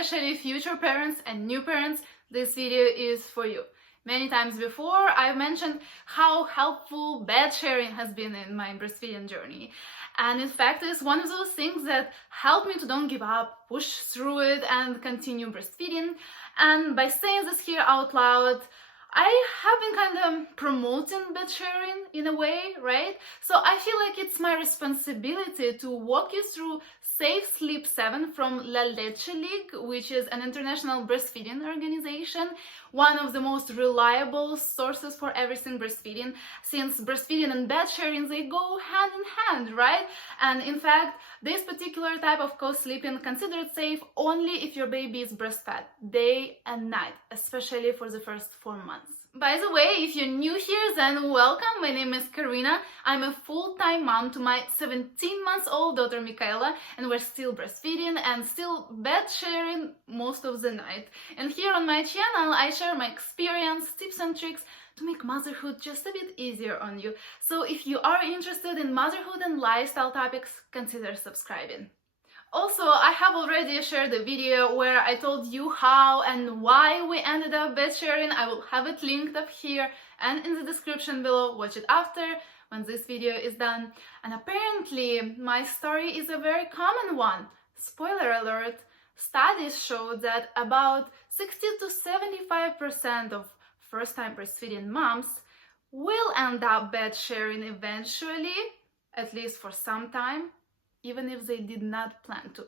especially future parents and new parents, this video is for you. Many times before, I've mentioned how helpful bed sharing has been in my breastfeeding journey. And in fact, it's one of those things that helped me to don't give up, push through it, and continue breastfeeding. And by saying this here out loud, I have been kind of promoting bed sharing in a way, right? So I feel like it's my responsibility to walk you through Safe Sleep 7 from La Leche League, which is an international breastfeeding organization, one of the most reliable sources for everything breastfeeding, since breastfeeding and bed sharing, they go hand in hand, right? And in fact, this particular type of co-sleeping considered safe only if your baby is breastfed day and night, especially for the first 4 months. By the way, if you're new here, then welcome. My name is Karyna. I'm a full-time mom to my 17-month-old daughter Michaela, and we're still breastfeeding and still bed sharing most of the night. And here on my channel, I share my experience, tips and tricks to make motherhood just a bit easier on you. So if you are interested in motherhood and lifestyle topics, consider subscribing. Also, I have already shared a video where I told you how and why we ended up bed sharing. I will have it linked up here and in the description below. Watch it after, when this video is done. And apparently, my story is a very common one. Spoiler alert, studies show that about 60 to 75% of first-time breastfeeding moms will end up bed sharing eventually, at least for some time, even if they did not plan to.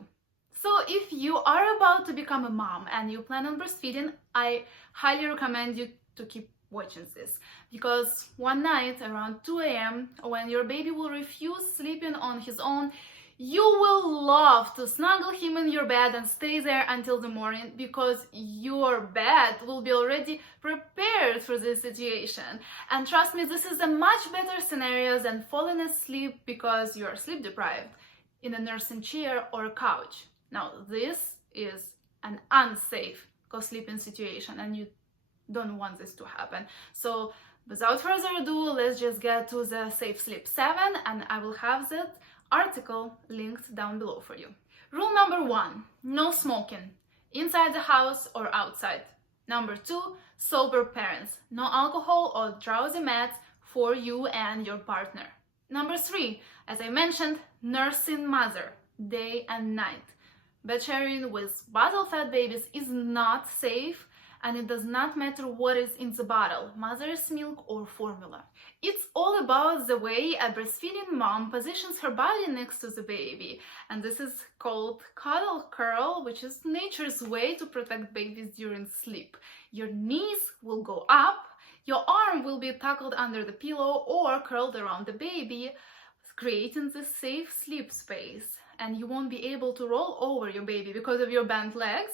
So if you are about to become a mom and you plan on breastfeeding, I highly recommend you to keep watching this, because one night around 2 a.m. when your baby will refuse sleeping on his own, you will love to snuggle him in your bed and stay there until the morning, because your bed will be already prepared for this situation. And trust me, this is a much better scenario than falling asleep because you are sleep deprived in a nursing chair or a couch. Now, this is an unsafe co-sleeping situation and you don't want this to happen. So without further ado, let's just get to the Safe Sleep 7, and I will have that article linked down below for you. Rule number 1, no smoking, inside the house or outside. Number 2, sober parents, no alcohol or drowsy meds for you and your partner. Number 3, as I mentioned, nursing mother, day and night. Bed sharing with bottle-fed babies is not safe, and it does not matter what is in the bottle, mother's milk or formula. It's all about the way a breastfeeding mom positions her body next to the baby, and this is called cuddle curl, which is nature's way to protect babies during sleep. Your knees will go up, your arm will be tucked under the pillow or curled around the baby, creating this safe sleep space. And you won't be able to roll over your baby because of your bent legs,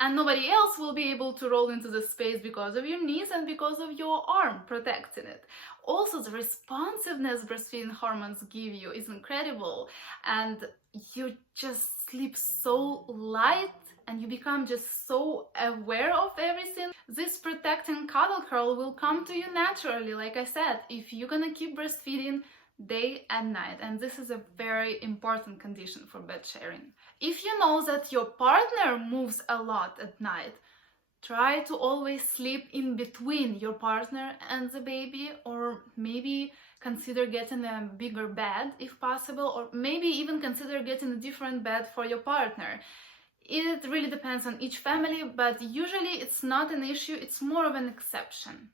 and nobody else will be able to roll into the space because of your knees and because of your arm protecting it. Also, the responsiveness breastfeeding hormones give you is incredible, and you just sleep so light and you become just so aware of everything. This protecting cuddle curl will come to you naturally, like I said, if you're gonna keep breastfeeding day and night, and this is a very important condition for bed sharing. If you know that your partner moves a lot at night, try to always sleep in between your partner and the baby, or maybe consider getting a bigger bed if possible, or maybe even consider getting a different bed for your partner. It really depends on each family, but usually it's not an issue, it's more of an exception.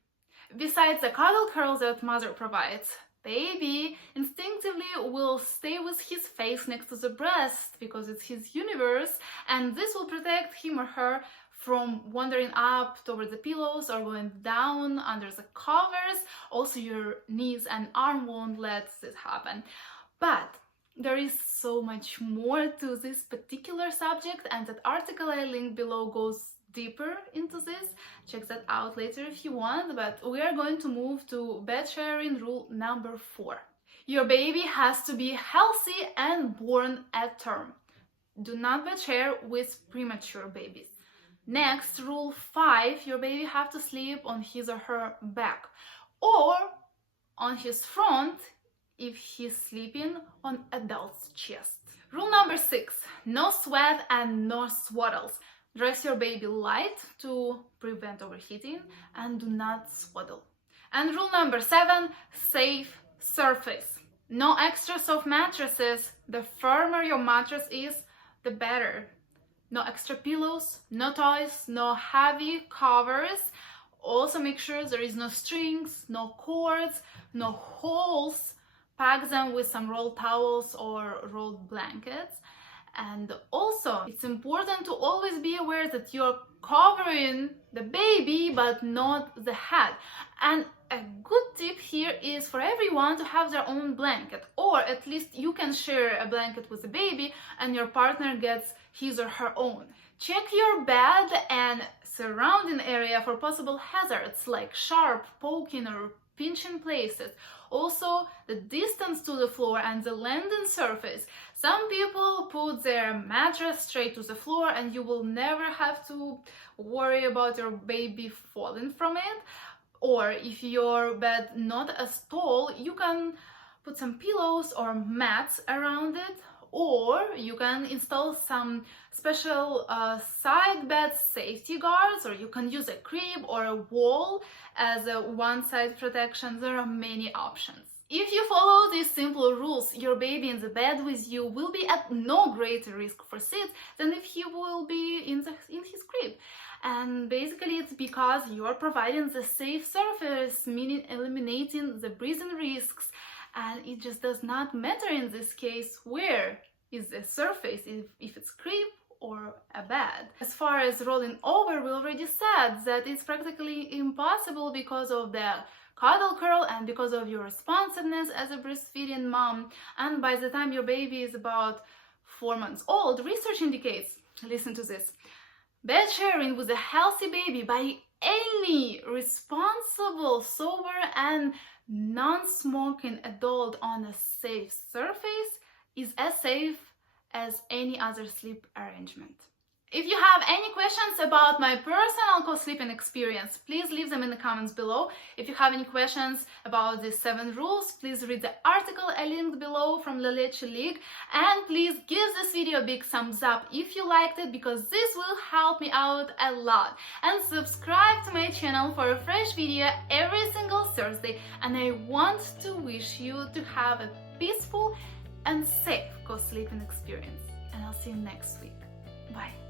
Besides the cuddle curls that mother provides, baby instinctively will stay with his face next to the breast because it's his universe, and this will protect him or her from wandering up toward the pillows or going down under the covers. Also, your knees and arm won't let this happen. But there is so much more to this particular subject, and that article I linked below goes deeper into this. Check that out later if you want, but we are going to move to bed sharing rule number 4. Your baby has to be healthy and born at term. Do not bed share with premature babies. Next, rule 5, your baby have to sleep on his or her back or on his front if he's sleeping on adult's chest. Rule number 6, no sweat and no swaddles. Dress your baby light to prevent overheating, and do not swaddle. And rule number 7, safe surface. No extra soft mattresses. The firmer your mattress is, the better. No extra pillows, no toys, no heavy covers. Also make sure there is no strings, no cords, no holes. Pack them with some rolled towels or rolled blankets. And also, it's important to always be aware that you're covering the baby but not the head. And a good tip here is for everyone to have their own blanket, or at least you can share a blanket with the baby and your partner gets his or her own. Check your bed and surrounding area for possible hazards like sharp, poking or pinching places. Also, the distance to the floor and the landing surface. Some people put their mattress straight to the floor and you will never have to worry about your baby falling from it. Or if your bed not as tall, you can put some pillows or mats around it, or you can install some special side bed safety guards, or you can use a crib or a wall as a one-side protection. There are many options. If you follow these simple rules, your baby in the bed with you will be at no greater risk for SIDS than if he will be in his crib. And basically it's because you're providing the safe surface, meaning eliminating the breathing risks. And it just does not matter in this case where is the surface, if it's crib or a bed. As far as rolling over, we already said that it's practically impossible because of the cuddle curl and because of your responsiveness as a breastfeeding mom. And by the time your baby is about 4 months old, research indicates, listen to this, bed sharing with a healthy baby by any responsible, sober and non-smoking adult on a safe surface is as safe as any other sleep arrangement. If you have any questions about my personal co-sleeping experience, please leave them in the comments below. If you have any questions about the 7 rules, please read the article I linked below from La Leche League, and please give this video a big thumbs up if you liked it, because this will help me out a lot. And subscribe to my channel for a fresh video every single Thursday, and I want to wish you to have a peaceful and safe co-sleeping experience. And I'll see you next week. Bye.